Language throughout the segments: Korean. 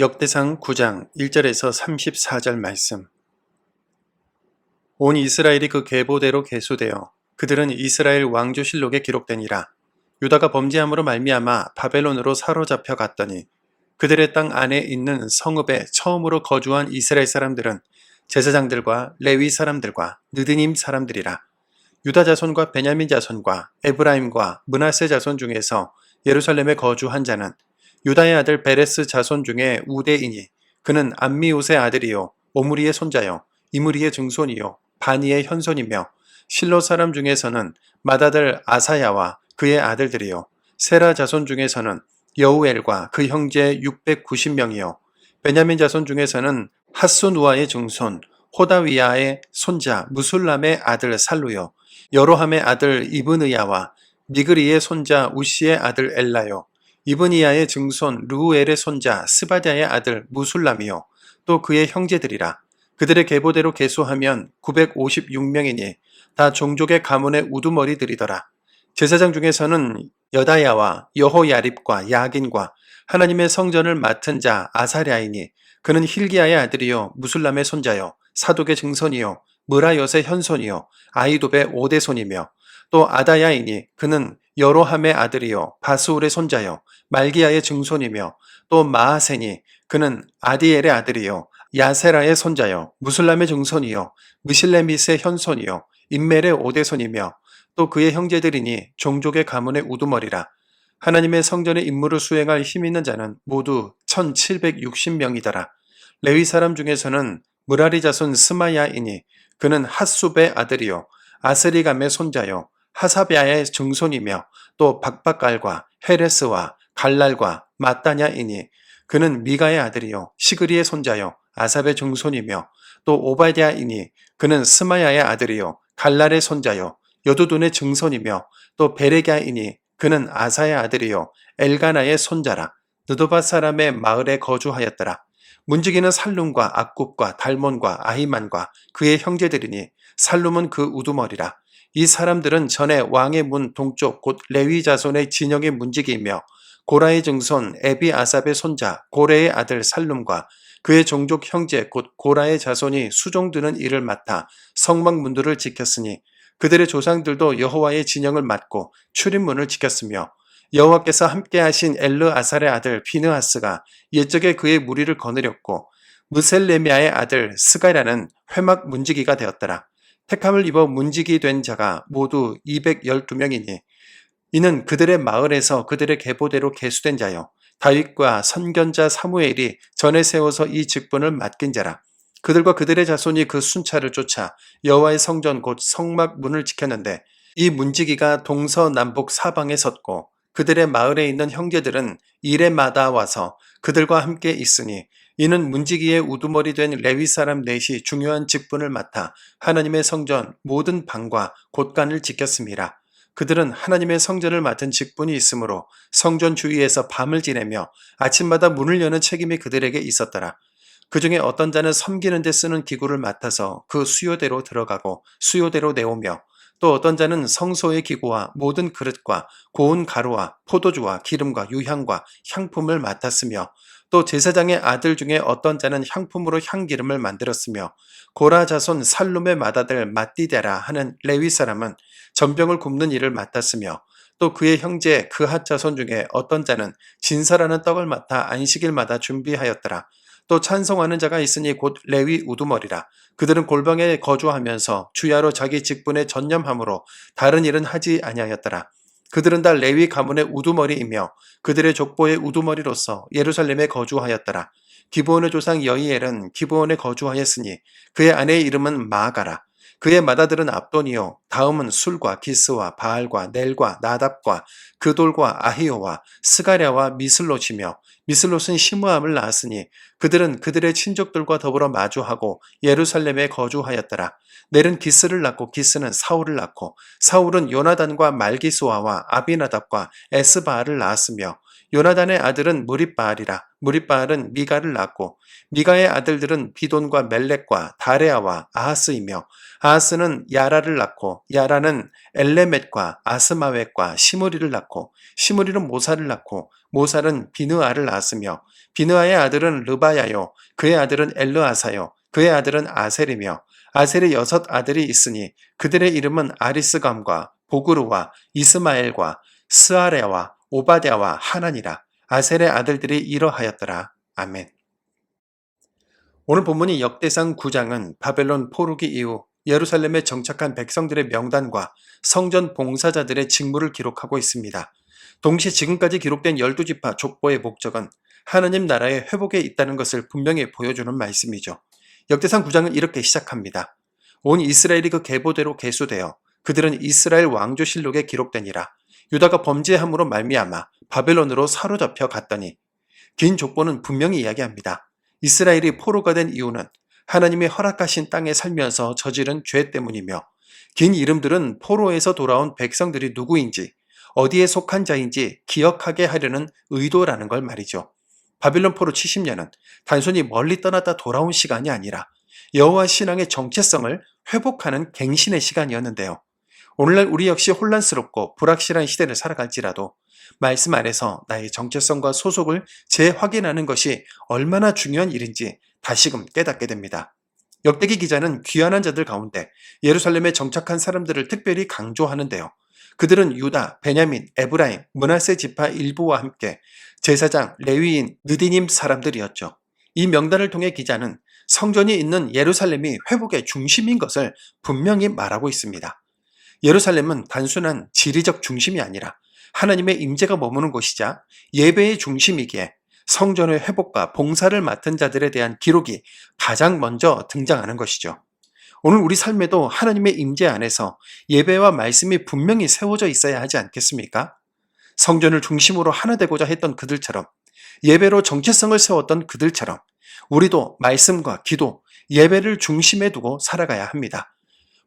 역대상 9장 1절에서 34절 말씀. 온 이스라엘이 그 계보대로 계수되어 그들은 이스라엘 왕조실록에 기록되니라. 유다가 범죄함으로 말미암아 바벨론으로 사로잡혀 갔더니 그들의 땅 안에 있는 성읍에 처음으로 거주한 이스라엘 사람들은 제사장들과 레위 사람들과 느드님 사람들이라. 유다 자손과 베냐민 자손과 에브라임과 므낫세 자손 중에서 예루살렘에 거주한 자는 유다의 아들 베레스 자손 중에 우대이니 그는 암미옷의 아들이요 오므리의 손자요 이므리의 증손이요 바니의 현손이며 실로 사람 중에서는 맏아들 아사야와 그의 아들들이요 세라 자손 중에서는 여우엘과 그 형제 690명이요 베냐민 자손 중에서는 핫수누아의 증손 호다위야의 손자 무술람의 아들 살루요 여로함의 아들 이브느야와 미그리의 손자 우시의 아들 엘라요 이브니야의 증손 르우엘의 손자 스바랴의 아들 무술람이요 또 그의 형제들이라. 그들의 계보대로 계수하면 956명이니 다 종족의 가문의 우두머리들이더라. 제사장 중에서는 여다야와 여호야립과 야긴과 하나님의 성전을 맡은 자 아사랴이니 그는 힐기야의 아들이요 무술람의 손자요 사독의 증손이요 므라엿의 현손이요 아이돔의 오대손이며 또 아다야이니 그는 여로함의 아들이요 바스울의 손자요 말기야의 증손이며 또 마하세니 그는 아디엘의 아들이요 야세라의 손자요 무술람의 증손이요 무실레밋의 현손이요 임멜의 오대손이며 또 그의 형제들이니 종족의 가문의 우두머리라. 하나님의 성전의 임무를 수행할 힘 있는 자는 모두 1760명이더라. 레위 사람 중에서는 무라리 자손 스마야이니 그는 핫숲의 아들이요 아스리감의 손자요 하사비아의 증손이며 또 박박갈과 헤레스와 갈랄과 마따냐이니 그는 미가의 아들이요 시그리의 손자요 아삽의 증손이며 또 오바댜이니 그는 스마야의 아들이요 갈랄의 손자요 여두둔의 증손이며 또 베레갸이니 그는 아사의 아들이요 엘가나의 손자라. 느도바 사람의 마을에 거주하였더라. 문지기는 살룸과 악굽과 달몬과 아히만과 그의 형제들이니 살룸은 그 우두머리라. 이 사람들은 전에 왕의 문 동쪽 곧 레위 자손의 진영의 문지기이며 고라의 증손 에비아삽의 손자 고레의 아들 살룸과 그의 종족 형제 곧 고라의 자손이 수종드는 일을 맡아 성막 문들을 지켰으니 그들의 조상들도 여호와의 진영을 맡고 출입문을 지켰으며 여호와께서 함께하신 엘르아살의 아들 비느하스가 옛적에 그의 무리를 거느렸고 무셀레미아의 아들 스가랴는 회막 문지기가 되었더라. 택함을 입어 문지기 된 자가 모두 212명이니 이는 그들의 마을에서 그들의 계보대로 계수된 자요 다윗과 선견자 사무엘이 전에 세워서 이 직분을 맡긴 자라. 그들과 그들의 자손이 그 순찰을 쫓아 여호와의 성전 곧 성막 문을 지켰는데 이 문지기가 동서남북 사방에 섰고 그들의 마을에 있는 형제들은 일해마다 와서 그들과 함께 있으니 이는 문지기의 우두머리 된 레위 사람 넷이 중요한 직분을 맡아 하나님의 성전 모든 방과 곳간을 지켰습니다. 그들은 하나님의 성전을 맡은 직분이 있으므로 성전 주위에서 밤을 지내며 아침마다 문을 여는 책임이 그들에게 있었더라. 그 중에 어떤 자는 섬기는 데 쓰는 기구를 맡아서 그 수요대로 들어가고 수요대로 내오며 또 어떤 자는 성소의 기구와 모든 그릇과 고운 가루와 포도주와 기름과 유향과 향품을 맡았으며 또 제사장의 아들 중에 어떤 자는 향품으로 향기름을 만들었으며 고라 자손 살룸의 맏아들 mat디데라 하는 레위 사람은 전병을 굽는 일을 맡았으며 또 그의 형제 그핫 자손 중에 어떤 자는 진사라는 떡을 맡아 안식일마다 준비하였더라. 또 찬송하는 자가 있으니 곧 레위 우두머리라. 그들은 골방에 거주하면서 주야로 자기 직분에 전념함으로 다른 일은 하지 아니하였더라. 그들은 다 레위 가문의 우두머리이며 그들의 족보의 우두머리로서 예루살렘에 거주하였더라. 기브온의 조상 여이엘은 기브온에 거주하였으니 그의 아내의 이름은 마아가라. 그의 맏아들은 압돈이요 다음은 술과 기스와 바알과 넬과 나답과 그돌과 아히오와 스가랴와 미슬롯이며 미슬롯은 시므암을 낳았으니 그들은 그들의 친족들과 더불어 마주하고 예루살렘에 거주하였더라. 넬은 기스를 낳고 기스는 사울을 낳고 사울은 요나단과 말기수아와 아비나답과 에스바알을 낳았으며 요나단의 아들은 무립바알이라. 무립바알은 미가를 낳고 미가의 아들들은 비돈과 멜렉과 다레아와 아하스이며 아하스는 야라를 낳고 야라는 엘레멧과 아스마웻과 시므리를 낳고 시므리는 모사를 낳고 모살은 비느아를 낳았으며 비느아의 아들은 르바야요 그의 아들은 엘르아사요 그의 아들은 아셀이며 아셀의 6 아들이 있으니 그들의 이름은 아리스감과 보그르와 이스마엘과 스아레와 오바댜와 하나니라. 아셀의 아들들이 이러하였더라. 아멘. 오늘 본문이 역대상 9장은 바벨론 포로기 이후 예루살렘에 정착한 백성들의 명단과 성전 봉사자들의 직무를 기록하고 있습니다. 동시에 지금까지 기록된 12지파 족보의 목적은 하나님 나라의 회복에 있다는 것을 분명히 보여주는 말씀이죠. 역대상 9장은 이렇게 시작합니다. 온 이스라엘이 그 계보대로 계수되어 그들은 이스라엘 왕조실록에 기록되니라. 유다가 범죄함으로 말미암아 바벨론으로 사로잡혀 갔더니. 긴 족보는 분명히 이야기합니다. 이스라엘이 포로가 된 이유는 하나님이 허락하신 땅에 살면서 저지른 죄 때문이며 긴 이름들은 포로에서 돌아온 백성들이 누구인지 어디에 속한 자인지 기억하게 하려는 의도라는 걸 말이죠. 바빌론 포로 70년은 단순히 멀리 떠났다 돌아온 시간이 아니라 여호와 신앙의 정체성을 회복하는 갱신의 시간이었는데요. 오늘날 우리 역시 혼란스럽고 불확실한 시대를 살아갈지라도 말씀 안에서 나의 정체성과 소속을 재확인하는 것이 얼마나 중요한 일인지 다시금 깨닫게 됩니다. 역대기 기자는 귀환한 자들 가운데 예루살렘에 정착한 사람들을 특별히 강조하는데요. 그들은 유다, 베냐민, 에브라임, 므낫세 지파 일부와 함께 제사장, 레위인, 느디님 사람들이었죠. 이 명단을 통해 기자는 성전이 있는 예루살렘이 회복의 중심인 것을 분명히 말하고 있습니다. 예루살렘은 단순한 지리적 중심이 아니라 하나님의 임재가 머무는 곳이자 예배의 중심이기에 성전의 회복과 봉사를 맡은 자들에 대한 기록이 가장 먼저 등장하는 것이죠. 오늘 우리 삶에도 하나님의 임재 안에서 예배와 말씀이 분명히 세워져 있어야 하지 않겠습니까? 성전을 중심으로 하나 되고자 했던 그들처럼, 예배로 정체성을 세웠던 그들처럼 우리도 말씀과 기도, 예배를 중심에 두고 살아가야 합니다.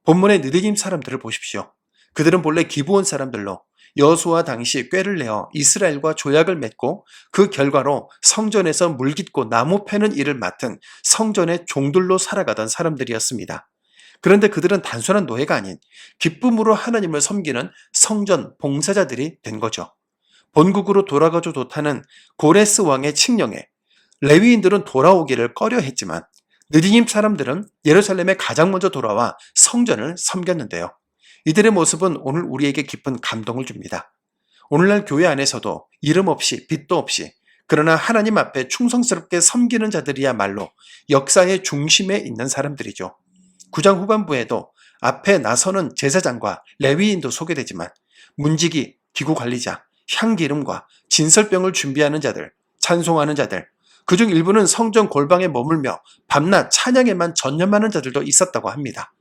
본문의 느디님 사람들을 보십시오. 그들은 본래 기브온 사람들로 여호수아 당시 꾀를 내어 이스라엘과 조약을 맺고 그 결과로 성전에서 물깃고 나무 패는 일을 맡은 성전의 종들로 살아가던 사람들이었습니다. 그런데 그들은 단순한 노예가 아닌 기쁨으로 하나님을 섬기는 성전 봉사자들이 된 거죠. 본국으로 돌아가도 좋다는 고레스 왕의 칙령에 레위인들은 돌아오기를 꺼려했지만 느디님 사람들은 예루살렘에 가장 먼저 돌아와 성전을 섬겼는데요. 이들의 모습은 오늘 우리에게 깊은 감동을 줍니다. 오늘날 교회 안에서도 이름 없이 빛도 없이 그러나 하나님 앞에 충성스럽게 섬기는 자들이야말로 역사의 중심에 있는 사람들이죠. 9장 후반부에도 앞에 나서는 제사장과 레위인도 소개되지만 문지기, 기구관리자, 향기름과 진설병을 준비하는 자들, 찬송하는 자들, 그중 일부는 성전 골방에 머물며 밤낮 찬양에만 전념하는 자들도 있었다고 합니다.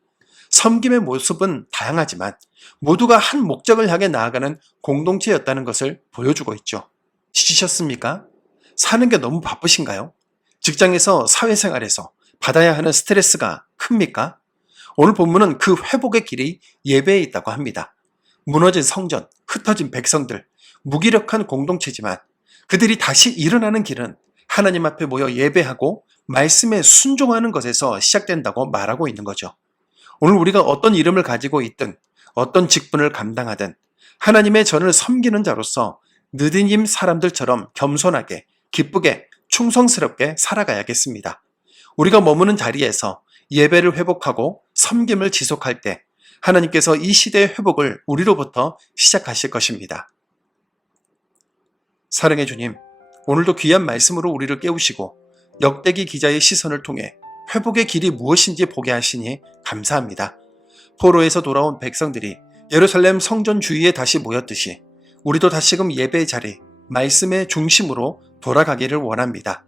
섬김의 모습은 다양하지만 모두가 한 목적을 향해 나아가는 공동체였다는 것을 보여주고 있죠. 지치셨습니까? 사는 게 너무 바쁘신가요? 직장에서 사회생활에서 받아야 하는 스트레스가 큽니까? 오늘 본문은 그 회복의 길이 예배에 있다고 합니다. 무너진 성전, 흩어진 백성들, 무기력한 공동체지만 그들이 다시 일어나는 길은 하나님 앞에 모여 예배하고 말씀에 순종하는 것에서 시작된다고 말하고 있는 거죠. 오늘 우리가 어떤 이름을 가지고 있든 어떤 직분을 감당하든 하나님의 전을 섬기는 자로서 느디님 사람들처럼 겸손하게 기쁘게 충성스럽게 살아가야겠습니다. 우리가 머무는 자리에서 예배를 회복하고 섬김을 지속할 때 하나님께서 이 시대의 회복을 우리로부터 시작하실 것입니다. 사랑의 주님, 오늘도 귀한 말씀으로 우리를 깨우시고 역대기 기자의 시선을 통해 회복의 길이 무엇인지 보게 하시니 감사합니다. 포로에서 돌아온 백성들이 예루살렘 성전 주위에 다시 모였듯이 우리도 다시금 예배의 자리, 말씀의 중심으로 돌아가기를 원합니다.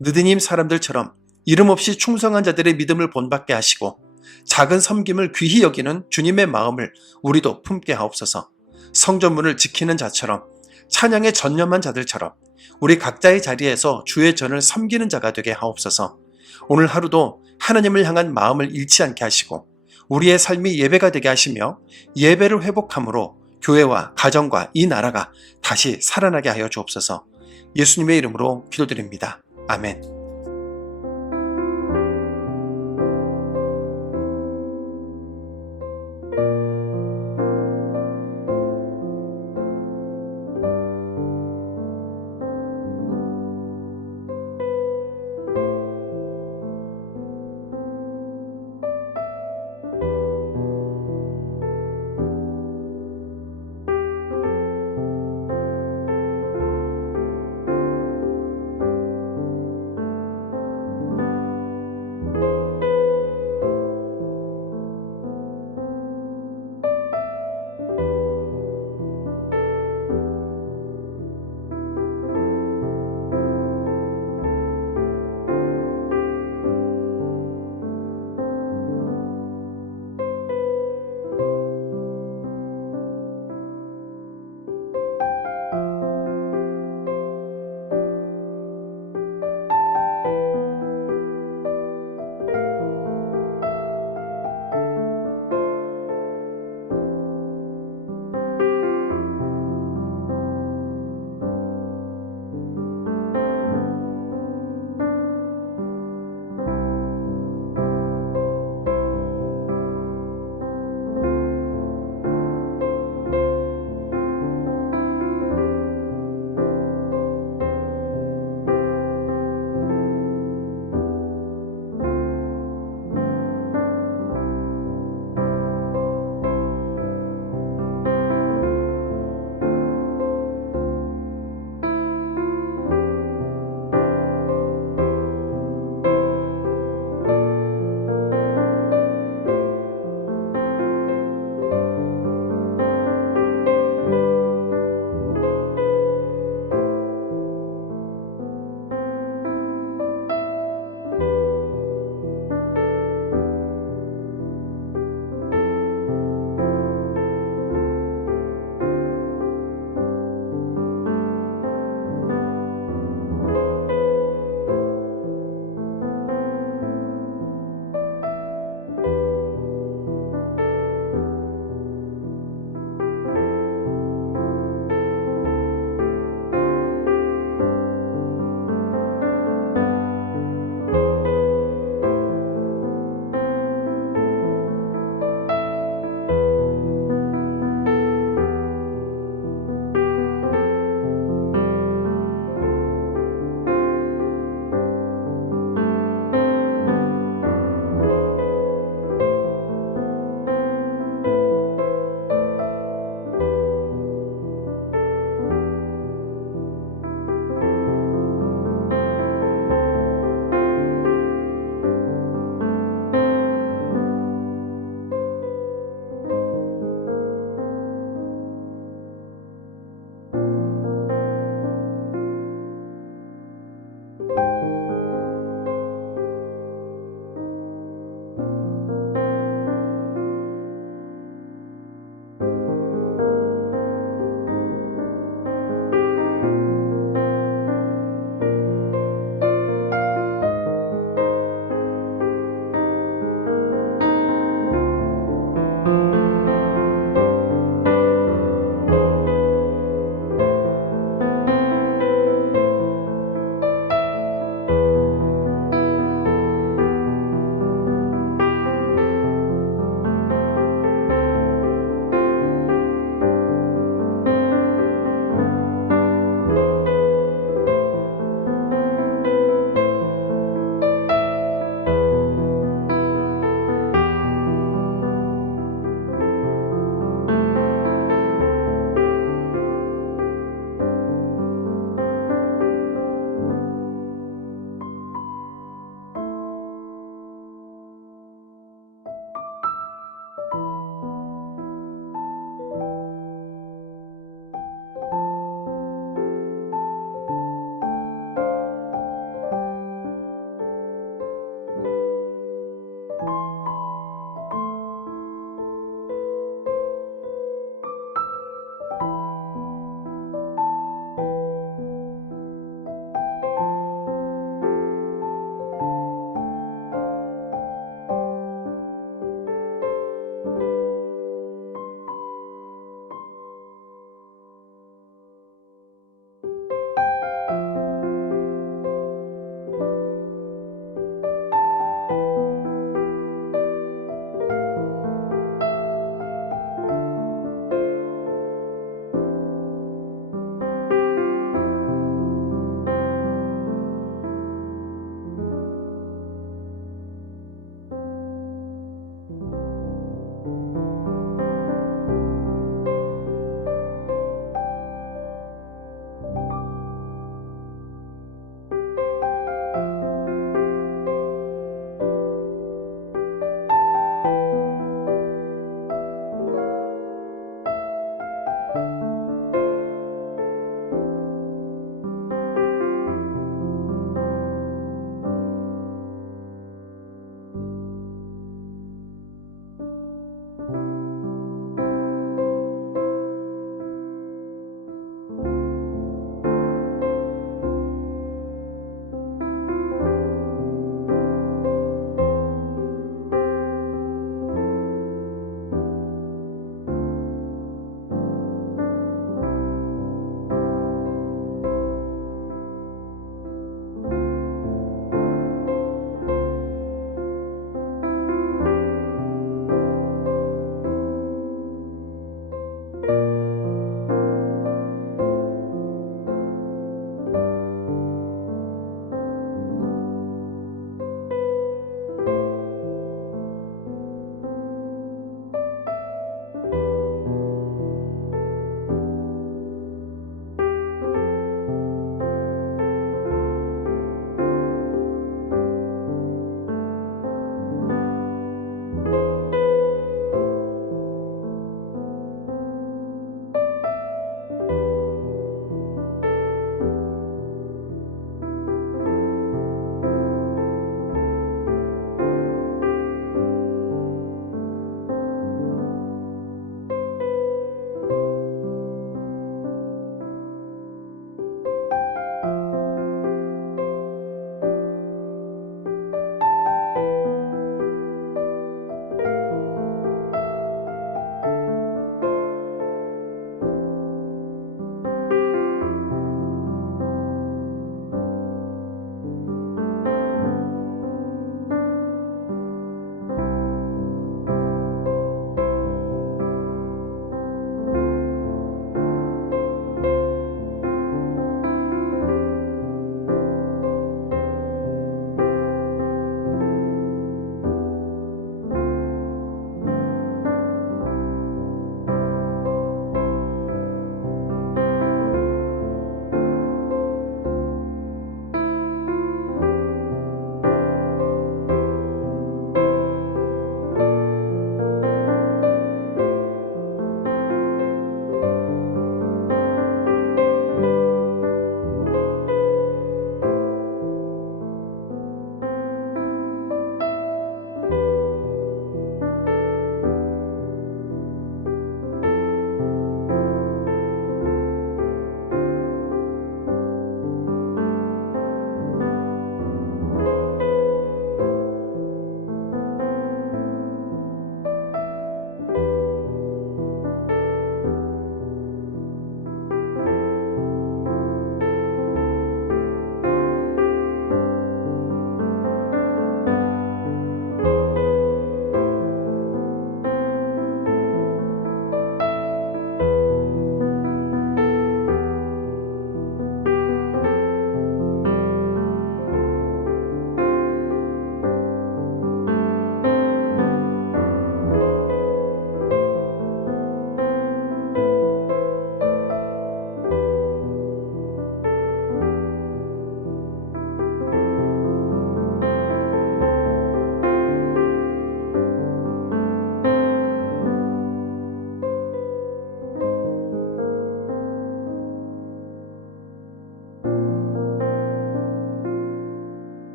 느디님 사람들처럼 이름 없이 충성한 자들의 믿음을 본받게 하시고 작은 섬김을 귀히 여기는 주님의 마음을 우리도 품게 하옵소서. 성전문을 지키는 자처럼 찬양에 전념한 자들처럼 우리 각자의 자리에서 주의 전을 섬기는 자가 되게 하옵소서. 오늘 하루도 하나님을 향한 마음을 잃지 않게 하시고 우리의 삶이 예배가 되게 하시며 예배를 회복함으로 교회와 가정과 이 나라가 다시 살아나게 하여 주옵소서. 예수님의 이름으로 기도드립니다. 아멘.